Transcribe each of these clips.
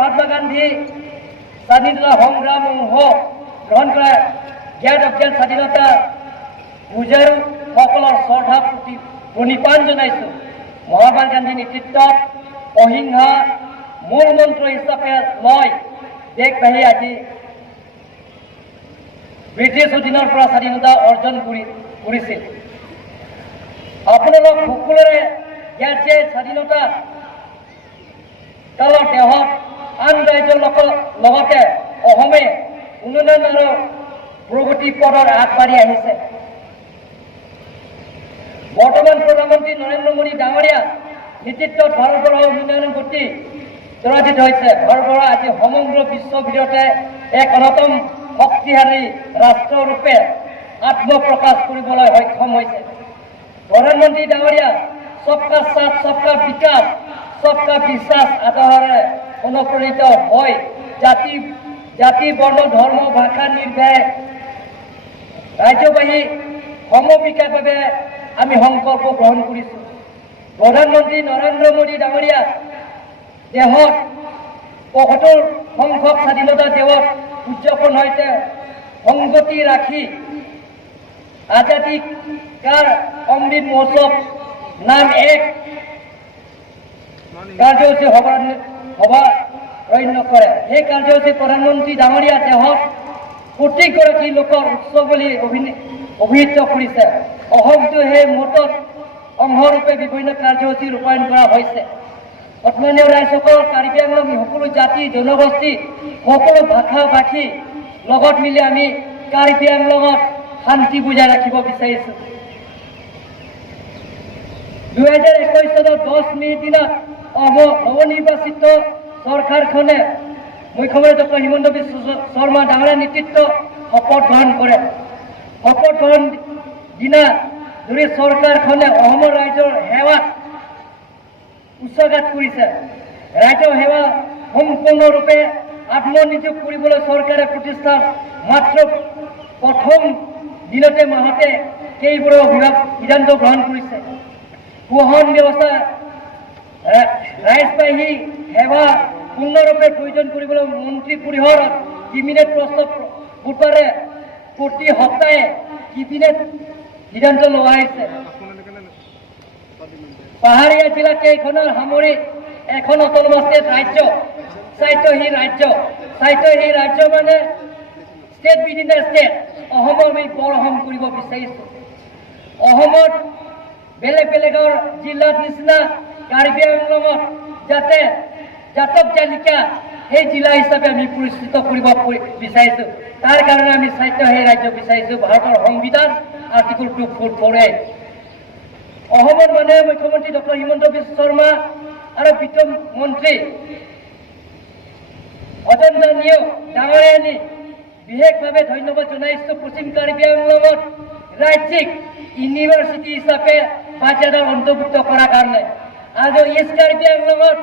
মহাত্মা গান্ধী স্বাধীনতা সংগ্ৰাম অংশ গ্ৰহণ কৰা জ্ঞাত অজ্ঞাত স্বাধীনতা পূজাৰু সকলৰ শ্ৰদ্ধা প্ৰণিপাত জনাইছোঁ। মহাত্মা গান্ধী নেতৃত্বত অহিংসা মূল মন্ত্ৰ হিচাপে লয় দেশবাসী আজি ব্ৰিটিছ অধীনৰ পৰা স্বাধীনতা অৰ্জন কৰিছিল। আপোনালোক সকলোৰে ইয়াত যে স্বাধীনতা কালত দেশত আন ৰাজ্যৰ লগতে অসমে উন্নয়ন আৰু প্ৰগতি পথত আগবাঢ়ি আহিছে। বৰ্তমান প্ৰধানমন্ত্ৰী নৰেন্দ্ৰ মোদী ডাঙৰীয়া নেতৃত্বত ভাৰতবৰ্ষৰ উন্নয়ন গতি ত্বৰান্বিত হৈছে। ভাৰতবৰ্ষ আজি সমগ্ৰ বিশ্বৰ ভিতৰতে এক অন্যতম শক্তিশালী ৰাষ্ট্ৰৰূপে আত্মপ্ৰকাশ কৰিবলৈ সক্ষম হৈছে। প্ৰধানমন্ত্ৰী ডাঙৰীয়া সবকা সাথ সবকা বিকাশ সবকা বিশ্বাস আদৰ্শৰে অনুপ্ৰাণিত হৈ জাতি বৰ্ণ ধৰ্ম ভাষা নিৰ্বিশেষে ৰাজ্যবাসী সমবিকাশৰ বাবে আমি সংকল্প গ্ৰহণ কৰিছোঁ। প্ৰধানমন্ত্ৰী নৰেন্দ্ৰ মোদী ডাঙৰীয়া দেশত ৭৫ সংখ্যক স্বাধীনতা দিৱস উদযাপন সৈতে সংগতি ৰাখি আজাদী কাৰ অমৃত মহোৎসৱ নাম এক কাৰ্যসূচী সভাৰণ্য কৰে। সেই কাৰ্যসূচী প্ৰধানমন্ত্ৰী ডাঙৰীয়া দেশত প্ৰতিগৰাকী লোকৰ উৎসৱ বুলি অভিহিত কৰিছে। অসমটো সেই মুহূৰ্তত অংশৰূপে বিভিন্ন কাৰ্যসূচী ৰূপায়ণ কৰা হৈছে। সন্মানীয় ৰাইজসকল, কাৰ্বি আংলং সকলো জাতি জনগোষ্ঠী সকলো ভাষা ভাষী লগত মিলি আমি কাৰ্বি আংলঙত শান্তি বজাই ৰাখিব বিচাৰিছোঁ। ২০২১ চনৰ ১০ মে'ৰ দিনা নৱনিৰ্বাচিত চৰকাৰখনে মুখ্যমন্ত্ৰী ডক্টৰ হিমন্ত বিশ্ব শৰ্মা ডাঙৰীয়াৰ নেতৃত্বত শপত গ্ৰহণ কৰে। শপত গ্ৰহণ দিনা ধৰি চৰকাৰখনে অসমৰ ৰাইজৰ সেৱাত উৎসৰ্গা কৰিছে। ৰাইজৰ সেৱা সম্পূৰ্ণৰূপে আত্মনিয়োগ কৰিবলৈ চৰকাৰে প্ৰতিষ্ঠা মাত্ৰ প্ৰথম দিনতে মাহতে কেইবাৰো সিদ্ধান্ত গ্ৰহণ কৰিছে। পোষণ ব্যৱস্থা ৰাইজবাহী সেৱা পূৰ্ণৰূপে প্ৰয়োজন কৰিবলৈ মন্ত্ৰী পৰিষদত কেবিনেট প্ৰস্তাৱ বুধবাৰে প্ৰতি সপ্তাহে কেবিনেট সিদ্ধান্ত লোৱা হৈছে। পাহাৰীয়া জিলা কেইখনৰ সামৰি এখন অট'নমাছ ৰাজ্য স্বায়ত্তশীল ৰাজ্য মানে ষ্টেট উইদিন দ্য ষ্টেট। অসমৰ আমি বৰ অসম কৰিব বিচাৰিছোঁ। অসমত বেলেগ বেলেগৰ জিলাৰ নিচিনা কাৰ্বি আংলঙত যাতে জাতক জালিকা সেই জিলা হিচাপে আমি পৰিচিত কৰিব বিচাৰিছোঁ। তাৰ কাৰণে আমি স্বায়ত্তশাসী ৰাজ্য বিচাৰিছোঁ। ভাৰতৰ সংবিধান আৰ্টিকল 244 অসমৰ মানে মুখ্যমন্ত্ৰী ডক্টৰ হিমন্ত বিশ্ব শৰ্মা আৰু বিত্ত মন্ত্ৰী অজন্তা নিয়োগ ডাঙৰীয়ানী বিশেষভাৱে ধন্যবাদ জনাইছোঁ। পশ্চিম কাৰ্বি আংলঙত ৰাজ্যিক ইউনিভাৰ্চিটি হিচাপে বাজেটৰ অন্তৰ্ভুক্ত কৰাৰ কাৰণে। আৰু ইষ্ট কাৰ্বি আংলঙত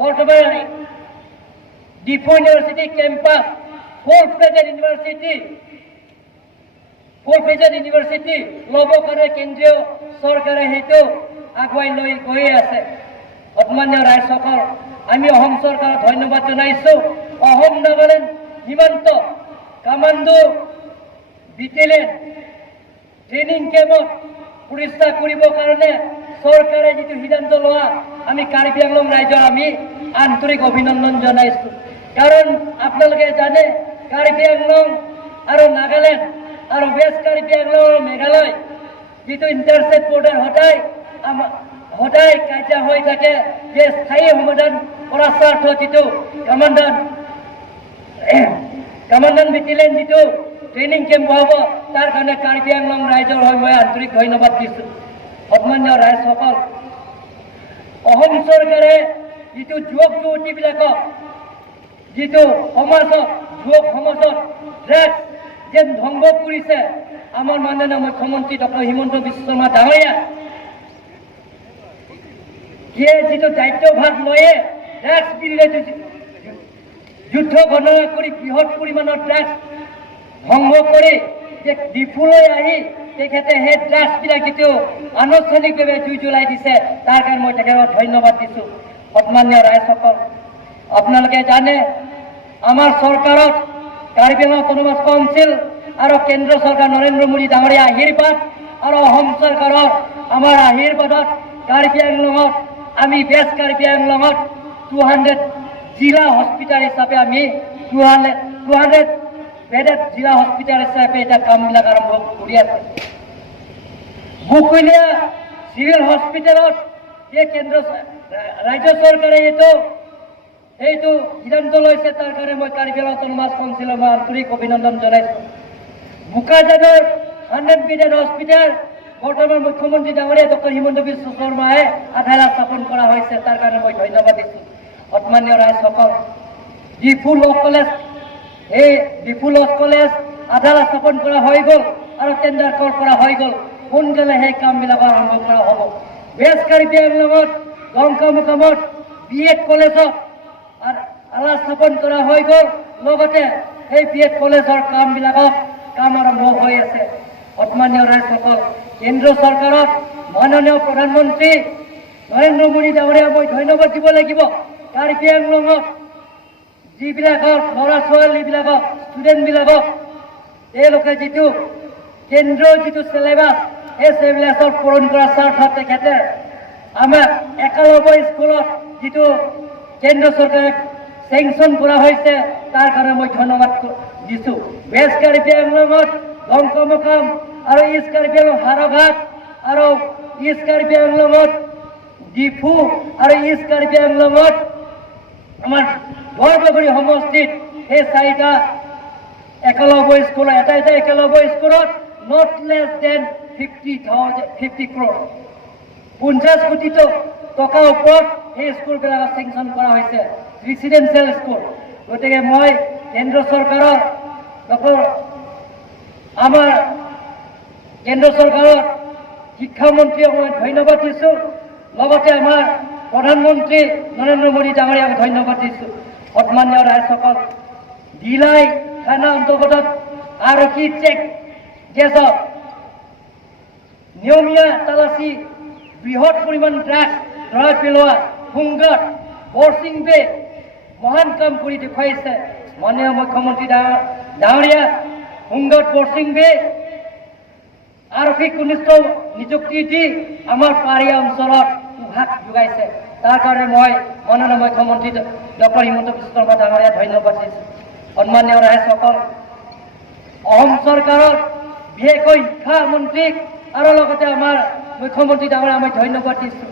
বৰ্তমান Diphu university campus full fledged university ল'বৰ কাৰণে কেন্দ্ৰীয় চৰকাৰে সেইটো আগুৱাই লৈ গৈ আছে। সন্মানীয় ৰাইজসকল, আমি অসম চৰকাৰক ধন্যবাদ জনাইছোঁ। অসম নাগালেণ্ড সীমান্ত কামাণ্ডো বেটেলিয়ন ট্ৰেইনিং কেম্পত প্ৰতিষ্ঠা কৰিবৰ কাৰণে চৰকাৰে যিটো সিদ্ধান্ত লোৱা আমি কাৰ্বি আংলং ৰাইজৰ আমি আন্তৰিক অভিনন্দন জনাইছোঁ। কাৰণ আপোনালোকে জানে কাৰ্বি আংলং আৰু নাগালেণ্ড আৰু ৱেষ্ট কাৰ্বি আংলং আৰু মেঘালয় যিটো ইণ্টাৰষ্টেট বৰ্ডাৰ সদায় কাজিয়া হৈ থাকে। যে স্থায়ী সমাধান কৰাৰ স্বাৰ্থত যিটো কামাণ্ডান বেটেলিয়ন যিটো ট্ৰেইনিং কেম্প হ'ব তাৰ কাৰণে কাৰ্বি আংলং ৰাইজৰ হৈ মই আন্তৰিক ধন্যবাদ দিছোঁ। সন্মানীয় ৰাইজসকল, অসম চৰকাৰে যিটো যুৱক যুৱতীবিলাকক যিটো যুৱক সমাজত ড্ৰাগছ যেন ধ্বংস কৰিছে, আমাৰ মাননীয় মুখ্যমন্ত্ৰী ডক্টৰ হিমন্ত বিশ্ব শৰ্মা ডাঙৰীয়া যিটো দায়িত্বভাৰ লয়ে ড্ৰাগছ বিৰোধী যুদ্ধ ঘোষণা কৰি বৃহৎ পৰিমাণৰ ড্ৰাগছ ধ্বংস কৰি ডিফুলৈ আহি তেখেতে সেই ড্ৰাগছবিলাক যিটো আনুষ্ঠানিকভাৱে জুই জ্বলাই দিছে তাৰ কাৰণে মই তেখেতক ধন্যবাদ দিছোঁ। সন্মানীয় ৰাইজসকল, আপোনালোকে জানে আমাৰ চৰকাৰত কাৰ্বি আংলং অটোনমাস কাউন্সিল আৰু কেন্দ্ৰ চৰকাৰ নৰেন্দ্ৰ মোদী ডাঙৰীয়া আশীৰ্বাদ আৰু অসম চৰকাৰৰ আমাৰ আশীৰ্বাদত কাৰ্বি আংলঙত আমি বেষ্ট কাৰ্বি আংলঙত 200 জিলা হস্পিটাল হিচাপে আমি 200 বেডেড জিলা হস্পিটাল হিচাপে এটা কামবিলাক আৰম্ভ কৰি আছে। বুকুলীয়া সিভিল হস্পিটালত যে কেন্দ্ৰ ৰাজ্য চৰকাৰে এইটো সিদ্ধান্ত লৈছে, তাৰ কাৰণে মই কাৰ্বি আংলং অটোনমাস কাউন্সিলৰ মই আন্তৰিক অভিনন্দন জনাইছোঁ। বোকাজানৰ 100 বেডেড হস্পিটাল বৰ্তমান মুখ্যমন্ত্ৰী ডাঙৰীয়া ডক্টৰ হিমন্ত বিশ্ব শৰ্মাই আধাৰা স্থাপন কৰা হৈছে, তাৰ কাৰণে মই ধন্যবাদ দিছোঁ। সন্মানীয় ৰাইজসকল, Diphu law college Diphu law college আধাৰা স্থাপন কৰা হৈ গ'ল আৰু টেণ্ডাৰ কল কৰা হৈ গ'ল। সোনকালে সেই কামবিলাক আৰম্ভ কৰা হ'ব। বেষ্ট কাৰ্বি আংলঙত লংকা মুকামত BEd কলেজত আধাৰা স্থাপন কৰা হৈ গ'ল। লগতে সেই BEd কলেজৰ কাম আৰম্ভ হৈ আছে। সন্মানীয় ৰাইজসকল, কেন্দ্ৰ চৰকাৰত মাননীয় প্ৰধানমন্ত্ৰী নৰেন্দ্ৰ মোদী ডাঙৰীয়া মই ধন্যবাদ দিব লাগিব। কাৰ্বি আংলঙত যিবিলাকক ল'ৰা ছোৱালীবিলাকক ষ্টুডেণ্টবিলাকক তেওঁলোকে যিটো কেন্দ্ৰীয় যিটো চিলেবাছ সেই চিলেবাছৰ পূৰণ কৰাৰ স্বাৰ্থত তেখেতে আমাক 91 স্কুলত যিটো কেন্দ্ৰ চৰকাৰে চেংচন কৰা হৈছে তাৰ কাৰণে মই ধন্যবাদ দিছোঁ। বেষ্ট কাৰ্বি আংলঙত লংকমুকাম আৰু ইষ্ট কাৰ্বি আংলং হাৰঘাট আৰু ইষ্ট কাৰ্বি আংলঙত ডিফু আৰু ইষ্ট কাৰ্বি আংলঙত আমাৰ বৰবগৰী সমষ্টিত সেই 4টা 91 স্কুল এটা 91 স্কুলত নট লেছ দেন 50 crore 50 কোটি টকাৰ ওপৰত সেই স্কুলবিলাকক চেংচন কৰা হৈছে, ৰেচিডেঞ্চিয়েল স্কুল। গতিকে মই কেন্দ্ৰ চৰকাৰৰ আমাৰ কেন্দ্ৰ চৰকাৰৰ শিক্ষামন্ত্ৰীক মই ধন্যবাদ দিছোঁ। লগতে আমাৰ প্ৰধানমন্ত্ৰী নৰেন্দ্ৰ মোদী ডাঙৰীয়াক ধন্যবাদ দিছোঁ। সন্মানীয় ৰাইজসকল, দিলাই থানা অন্তৰ্গত আৰক্ষী চেক গেছত নিয়মীয়া তালাচী বৃহৎ পৰিমাণ ড্ৰাগছ ধৰাই পেলোৱা হোমগাৰ্ড বৰছিং বে মহান কাম কৰি দেখুৱাইছে। মাননীয় মুখ্যমন্ত্ৰী ডাঙৰীয়া হোমগাৰ্ড বৰছিং বে আৰক্ষী কনিষ্ঠ নিযুক্তি দি আমাৰ পাহাৰীয়া অঞ্চলত উভাস যোগাইছে। তাৰ কাৰণে মই মাননীয় মুখ্যমন্ত্ৰী ডক্টৰ হিমন্ত বিশ্ব শৰ্মা ডাঙৰীয়া ধন্যবাদ দিছোঁ। সন্মানীয় ৰাইজসকল, অসম চৰকাৰৰ বিশেষকৈ শিক্ষামন্ত্ৰীক আৰু লগতে আমাৰ মুখ্যমন্ত্ৰী ডাঙৰীয়া মই ধন্যবাদ দিছোঁ।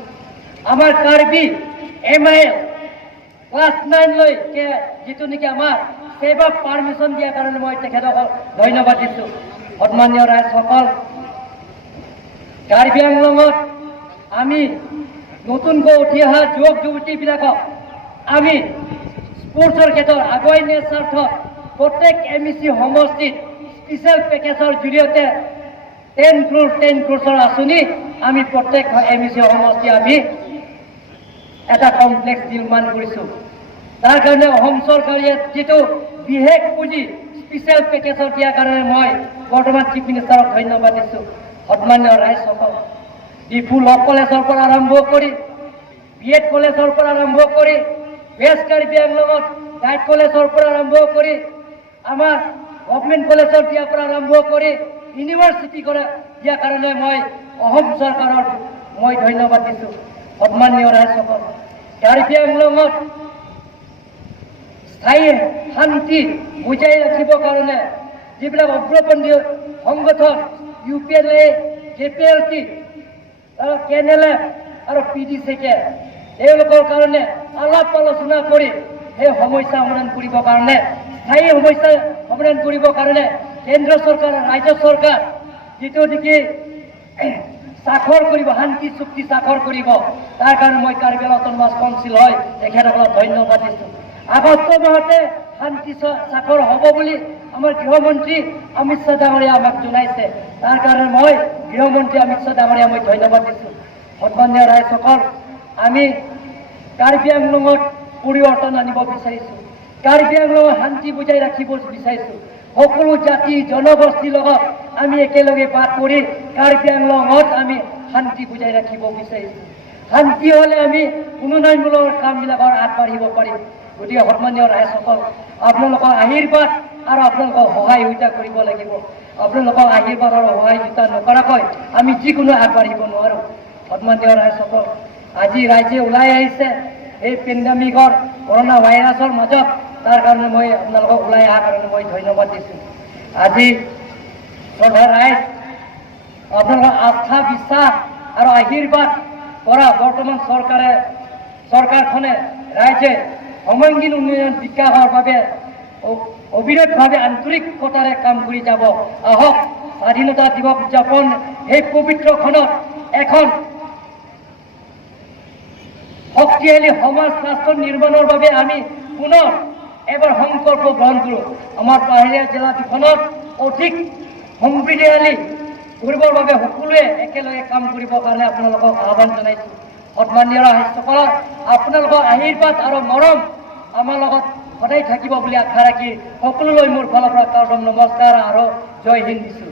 আমাৰ কাৰ্বি MIL ক্লাছ 9লৈকে যিটো নেকি আমাৰ সেৱা পাৰ্মিশ্যন দিয়াৰ কাৰণে মই তেখেতসকল ধন্যবাদ দিছোঁ। সন্মানীয় ৰাইজসকল, কাৰ্বি আংলঙত আমি নতুনকৈ উঠি অহা যুৱক যুৱতীবিলাকক আমি স্পৰ্টছৰ ক্ষেত্ৰত আগুৱাই নিয়াৰ স্বাৰ্থত প্ৰত্যেক MEC সমষ্টিত স্পেচিয়েল পেকেজৰ জৰিয়তে 10 crore আঁচনি আমি প্ৰত্যেক MEC সমষ্টি আমি এটা কমপ্লেক্স নিৰ্মাণ কৰিছোঁ। তাৰ কাৰণে অসম চৰকাৰে যিটো বিশেষ পুঁজি স্পেচিয়েল পেকেজৰ দিয়াৰ কাৰণে মই বৰ্তমান চিফ মিনিষ্টাৰক ধন্যবাদ দিছোঁ। সন্মানীয় ৰাইজসকল, ডিফু ল কলেজৰ পৰা আৰম্ভ কৰি BEd কলেজৰ পৰা আৰম্ভ কৰি বেষ্ট কাৰ্বি আংলঙত গাইড কলেজৰ পৰা আৰম্ভ কৰি আমাৰ গভৰ্ণমেণ্ট কলেজৰ দিয়াৰ পৰা আৰম্ভ কৰি ইউনিভাৰ্চিটি দিয়াৰ কাৰণে মই অসম চৰকাৰৰ মই ধন্যবাদ দিছোঁ। সন্মানীয় ৰাইজসকল, কাৰ্বি আংলঙত স্থায়ী শান্তি বজাই ৰাখিবৰ কাৰণে যিবিলাক অগ্ৰপন্থী সংগঠন UPLA, KPLT, KNLF আৰু PDCK তেওঁলোকৰ কাৰণে আলাপ আলোচনা কৰি সেই সমস্যা সমাধান কৰিবৰ কাৰণে স্থায়ী সমস্যা সমাধান কৰিবৰ কাৰণে কেন্দ্ৰ চৰকাৰ ৰাজ্য চৰকাৰ যিটো নেকি স্বাক্ষৰ কৰিব, শান্তি চুক্তি স্বাক্ষৰ কৰিব, তাৰ কাৰণে মই কাৰ্বি আংলং অটোনমাস কাউন্সিল হয় তেখেতসকলক ধন্যবাদ দিছোঁ। আগষ্ট মাহতে শান্তি স্বাক্ষৰ হ'ব বুলি আমাৰ গৃহমন্ত্ৰী অমিত শ্বাহ ডাঙৰীয়া আমাক জনাইছে। তাৰ কাৰণে মই গৃহমন্ত্ৰী অমিত শ্বাহ ডাঙৰীয়া মই ধন্যবাদ দিছোঁ। সন্মানীয় ৰাইজসকল, আমি কাৰ্বি আংলঙত পৰিৱৰ্তন আনিব বিচাৰিছোঁ। কাৰ্বি আংলঙত শান্তি বজাই ৰাখিব বিচাৰিছোঁ। সকলো জাতি জনগোষ্ঠীৰ লগত আমি একেলগে বাস কৰি কাৰ্বি আংলঙত আমি শান্তি বজাই ৰাখিব বিচাৰিছোঁ। শান্তি হ'লে আমি উন্নয়নমূলক কামবিলাকৰ আগবাঢ়িব পাৰিম। গতিকে সন্মানীয় ৰাইজসকল আপোনালোকৰ আশীৰ্বাদ আৰু আপোনালোকৰ সহায়িতা কৰিব লাগিব। আপোনালোকৰ আশীৰ্বাদ আৰু সহায়িতা নকৰাকৈ আমি যিকোনো আগবাঢ়িব নোৱাৰোঁ। সন্মানীয় ৰাইজসকল, আজি ৰাইজে ওলাই আহিছে এই পেণ্ডামিকৰ কৰোণা ভাইৰাছৰ মাজত, তাৰ কাৰণে মই আপোনালোকক ওলাই অহাৰ কাৰণে মই ধন্যবাদ দিছোঁ। আজি শ্ৰদ্ধা ৰাইজ, আপোনালোকৰ আস্থা বিশ্বাস আৰু আশীৰ্বাদ কৰা বৰ্তমান চৰকাৰখনে ৰাইজে সমংগীন উন্নয়ন বিকাশৰ বাবে অবিৰতভাৱে আন্তৰিকতাৰে কাম কৰি যাব। আহক স্বাধীনতা দিৱস উদযাপন এই পবিত্ৰ ক্ষণত এখন শক্তিশালী সমাজ ৰাষ্ট্ৰ নিৰ্মাণৰ বাবে আমি পুনৰ এবাৰ সংকল্প গ্ৰহণ কৰোঁ। আমাৰ পাহাৰীয়া জিলা দুখনত অধিক সমৃদ্ধিশালী কৰিবৰ বাবে সকলোৱে একেলগে কাম কৰিবৰ কাৰণে আপোনালোকক আহ্বান জনাইছোঁ। সন্মানীয় ৰাইজসকলক আপোনালোকৰ আশীৰ্বাদ আৰু মৰম আমাৰ লগত সদায় থাকিব বুলি আশা ৰাখি সকলোলৈ মোৰ ফালৰ পৰা নমস্কাৰ আৰু জয় হিন্দ দিছোঁ।